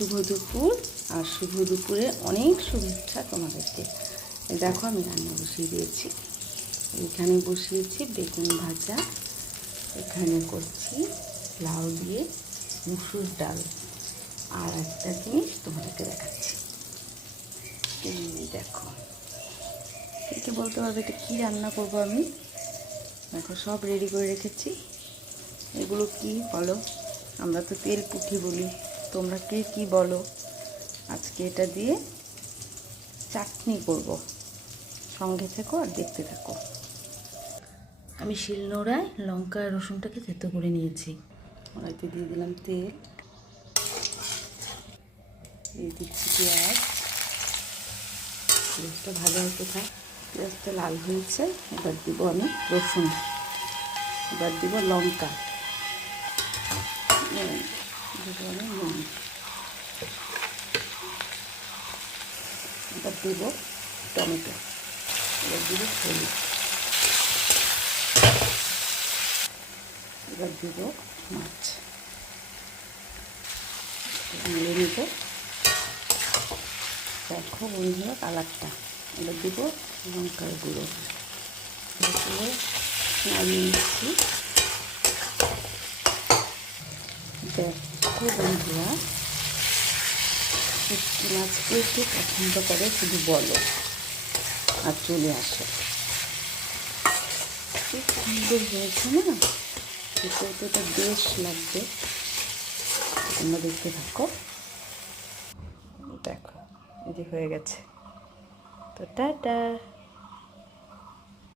শুভ দুপুর। আর শুভ দুপুরে অনেক শুভেচ্ছা তোমাদেরকে। দেখো আমি রান্না বসিয়ে দিয়েছি। এখানে বসিয়েছি বেগুন ভাজা, এখানে করছি লাউ দিয়ে মুসুর ডাল। আর একটা জিনিস তোমাদেরকে দেখাচ্ছি, এই দেখো। কে বলতে পারবে এটা কী রান্না করবো আমি? দেখো সব রেডি করে রেখেছি। এগুলো কি বলো? আমরা তো তেল পুঁটি বলি, তোমরা কে কী বলো? আজকে এটা দিয়ে চাটনি করব, সঙ্গে থেকো আর দেখতে থাকো। আমি শিলনোড়ায় লঙ্কা আর রসুনটাকে থেতো করে নিয়েছি। কড়াইতে দিয়ে দিলাম তেল, দিয়ে দিচ্ছি পেঁয়াজ। পেঁয়াজটা ভাজা হতে থাক। পেঁয়াজটা লাল হয়েছে, এবার দিব আমি রসুন, এবার দিব লঙ্কা, দিব আমি নুন, এবার দেব টমেটো, এবার দিব হলুদ, এবার দেব মাছ, নেড়ে নেব। দেখো বন্ধুরা কালারটা। এবার দেব লঙ্কার গুঁড়ো, এগুলো নামিয়ে নিচ্ছি। দেখো বন্ধুরা, শুটকি মাছ কে কে পছন্দ করে শুধু বলো আর চলে আসে। খুব সুন্দর হয়েছে না? খেতে তো এটা বেশ লাগবে, তোমরা দেখতে থাকো। দেখো এই যে হয়ে গেছে, তো টাটা।